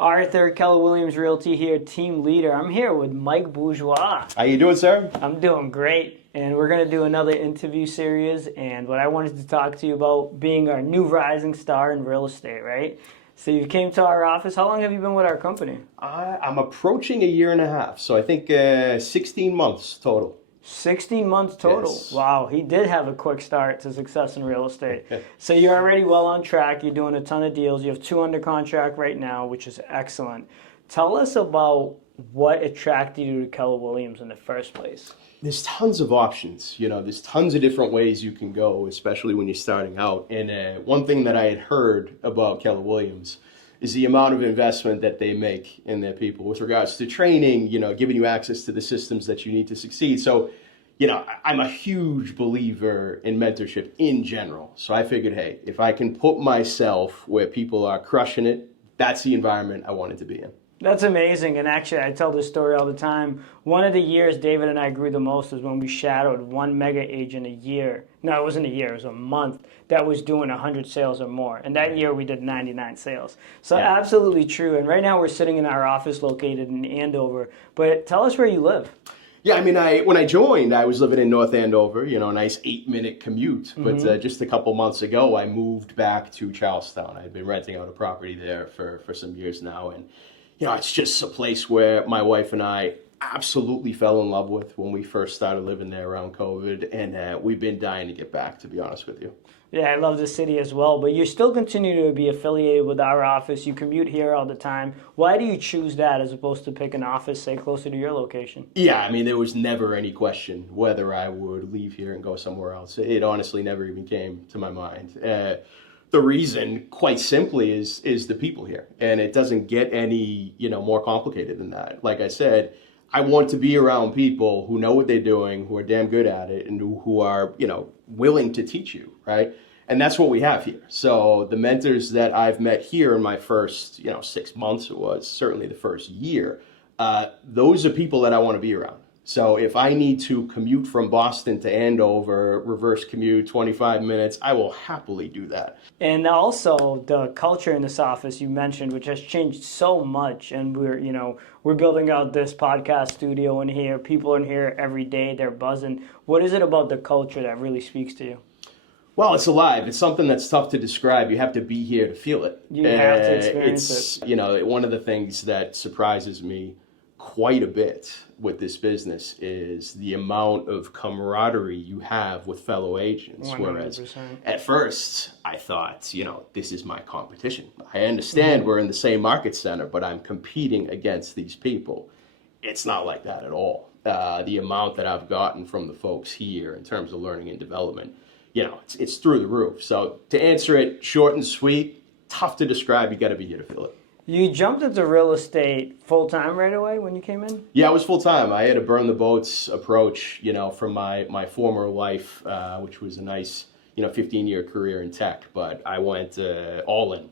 Arthur, Keller Williams Realty here, team leader. I'm here with Mike Bourgeois. How you doing, sir? I'm doing great, and we're going to do another interview series, and what I wanted to talk to you about being our new rising star in real estate, right? So you came to our office. How long have you been with our company? I'm approaching a year and a half, so I think 16 months total. 16 months total. Yes. Wow, he did have a quick start to success in real estate. So you're already well on track. You're doing a ton of deals. You have 2 under contract right now, which is excellent. Tell us about what attracted you to Keller Williams in the first place. There's tons of options. There's tons of different ways you can go, especially when you're starting out. And one thing that I had heard about Keller Williams is the amount of investment that they make in their people with regards to training, giving you access to the systems that you need to succeed. So, I'm a huge believer in mentorship in general. So I figured, hey, if I can put myself where people are crushing it, that's the environment I wanted to be in. That's amazing. And actually, I tell this story all the time. One of the years David and I grew the most is when we shadowed one mega agent a year. No, it wasn't a year. It was a month that was doing 100 sales or more. And that year we did 99 sales. So Yeah. Absolutely true. And right now we're sitting in our office located in Andover. But tell us where you live. Yeah, I mean, when I joined, I was living in North Andover, a nice 8-minute commute. But just a couple months ago, I moved back to Charlestown. I've been renting out a property there for some years now. And it's just a place where my wife and I absolutely fell in love with when we first started living there around COVID. And we've been dying to get back, to be honest with you. Yeah, I love the city as well. But you still continue to be affiliated with our office. You commute here all the time. Why do you choose that as opposed to pick an office, say, closer to your location? Yeah, I mean, there was never any question whether I would leave here and go somewhere else. It honestly never even came to my mind. The reason, quite simply, is the people here. And it doesn't get any, more complicated than that. Like I said, I want to be around people who know what they're doing, who are damn good at it, and who are, willing to teach you, right? And that's what we have here. So the mentors that I've met here in my first, 6 months, it was certainly the first year, those are people that I want to be around. So if I need to commute from Boston to Andover, reverse commute 25 minutes, I will happily do that. And also the culture in this office you mentioned, which has changed so much. And we're building out this podcast studio in here. People in here every day, they're buzzing. What is it about the culture that really speaks to you? Well, it's alive. It's something that's tough to describe. You have to be here to feel it. You have to experience it. One of the things that surprises me quite a bit with this business is the amount of camaraderie you have with fellow agents. 100%. Whereas at first I thought, this is my competition. I understand we're in the same market center, but I'm competing against these people. It's not like that at all. The amount that I've gotten from the folks here in terms of learning and development, it's through the roof. So to answer it short and sweet, tough to describe. You got to be here to feel it. You jumped into real estate full-time right away when you came in? Yeah, I was full-time. I had a burn the boats approach, from my former life, which was a nice, 15-year career in tech, but I went all in.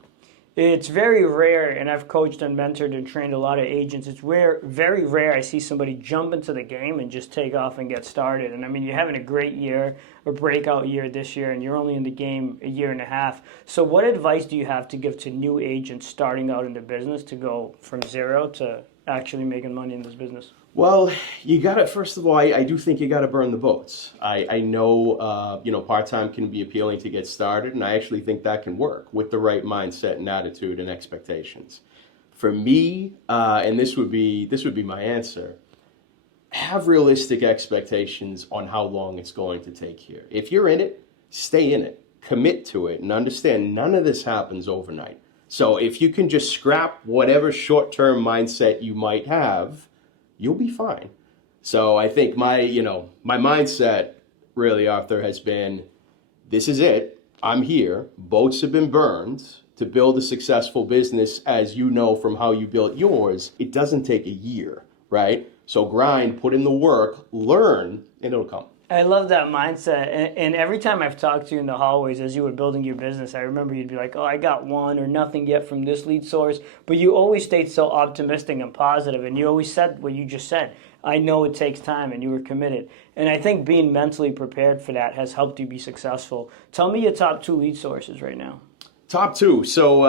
It's very rare, and I've coached and mentored and trained a lot of agents. It's very rare I see somebody jump into the game and just take off and get started. And I mean, you're having a great year, a breakout year this year, and you're only in the game a year and a half. So what advice do you have to give to new agents starting out in the business to go from zero to actually making money in this business? Well, you got to, first of all, I do think you got to burn the boats. I know, part-time can be appealing to get started, and I actually think that can work with the right mindset and attitude and expectations. For me, and this would be my answer, have realistic expectations on how long it's going to take here. If you're in it, stay in it, commit to it, and understand none of this happens overnight. So if you can just scrap whatever short-term mindset you might have, you'll be fine. So I think my mindset really, Arthur, has been, this is it. I'm here. Boats have been burned. To build a successful business, as you know from how you built yours, it doesn't take a year, right? So grind, put in the work, learn, and it'll come. I love that mindset. And every time I've talked to you in the hallways as you were building your business, I remember you'd be like, oh, I got one or nothing yet from this lead source. But you always stayed so optimistic and positive, and you always said what you just said. I know it takes time, and you were committed. And I think being mentally prepared for that has helped you be successful. Tell me your top 2 lead sources right now. Top two. So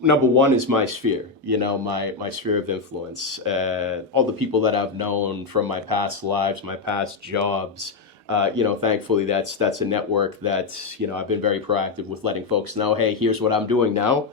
number one is my sphere, my sphere of influence. All the people that I've known from my past lives, my past jobs. Thankfully that's a network that, I've been very proactive with letting folks know, hey, here's what I'm doing now.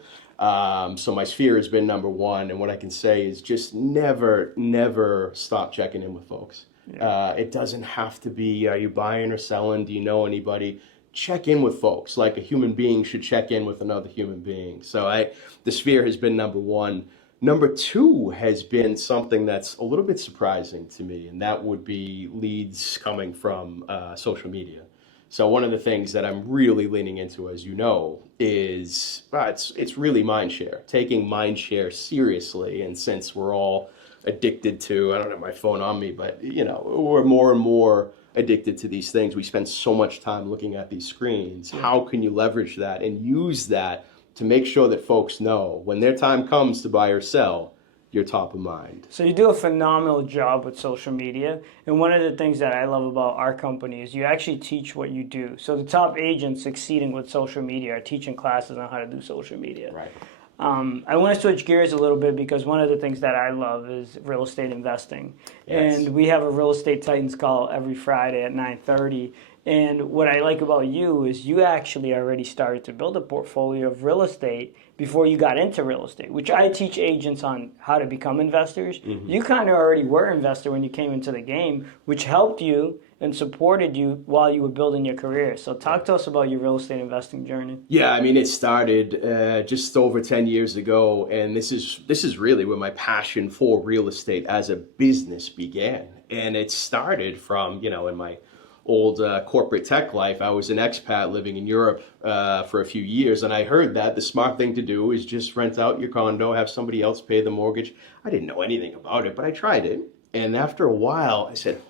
So my sphere has been number one. And what I can say is just never stop checking in with folks. Yeah. It doesn't have to be, are you buying or selling? Do you know anybody? Check in with folks like a human being should check in with another human being. So the sphere has been number one. Number two has been something that's a little bit surprising to me, and that would be leads coming from social media. So one of the things that I'm really leaning into, as you know, is it's really mindshare, taking mindshare seriously. And since we're all addicted to, I don't have my phone on me, but we're more and more addicted to these things. We spend so much time looking at these screens. How can you leverage that and use that to make sure that folks know when their time comes to buy or sell, you're top of mind? So you do a phenomenal job with social media. And one of the things that I love about our company is you actually teach what you do. So the top agents succeeding with social media are teaching classes on how to do social media. Right. I want to switch gears a little bit because one of the things that I love is real estate investing. Yes. And we have a Real Estate Titans call every Friday at 9:30. And what I like about you is you actually already started to build a portfolio of real estate before you got into real estate, which I teach agents on how to become investors. Mm-hmm. You kind of already were an investor when you came into the game, which helped you and supported you while you were building your career. So talk to us about your real estate investing journey. Yeah, I mean, it started just over 10 years ago, and this is really where my passion for real estate as a business began. And it started from, in my old corporate tech life. I was an expat living in Europe for a few years, and I heard that the smart thing to do is just rent out your condo, have somebody else pay the mortgage. I didn't know anything about it, but I tried it. And after a while, I said,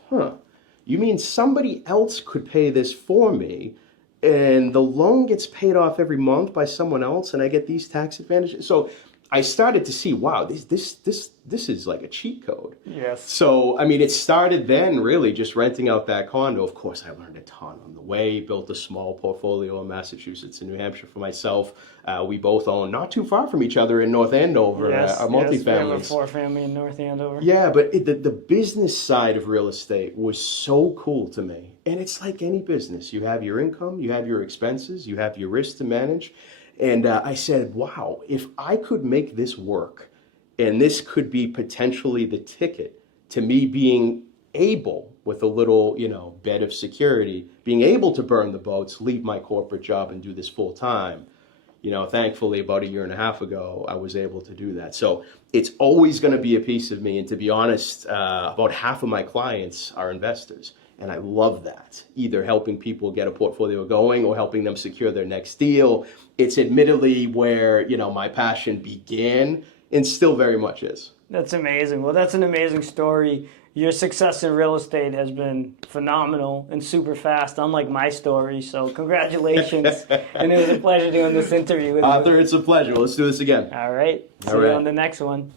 you mean somebody else could pay this for me, and the loan gets paid off every month by someone else, and I get these tax advantages? So I started to see, wow, this is like a cheat code. Yes. So, I mean, it started then really just renting out that condo. Of course, I learned a ton on the way, built a small portfolio in Massachusetts and New Hampshire for myself. We both own not too far from each other in North Andover, our multifamilies. Yes, we have a 4-family in North Andover. Yeah, but the business side of real estate was so cool to me. And it's like any business. You have your income, you have your expenses, you have your risk to manage. And I said, wow, if I could make this work, and this could be potentially the ticket to me being able, with a little, bed of security, being able to burn the boats, leave my corporate job and do this full time. Thankfully, about a year and a half ago, I was able to do that. So it's always going to be a piece of me. And to be honest, about half of my clients are investors. And I love that, either helping people get a portfolio going or helping them secure their next deal. It's admittedly where, my passion began and still very much is. That's amazing. Well, that's an amazing story. Your success in real estate has been phenomenal and super fast, unlike my story. So congratulations. And it was a pleasure doing this interview with you. Arthur, it's a pleasure. Let's do this again. All right. See you on the next one.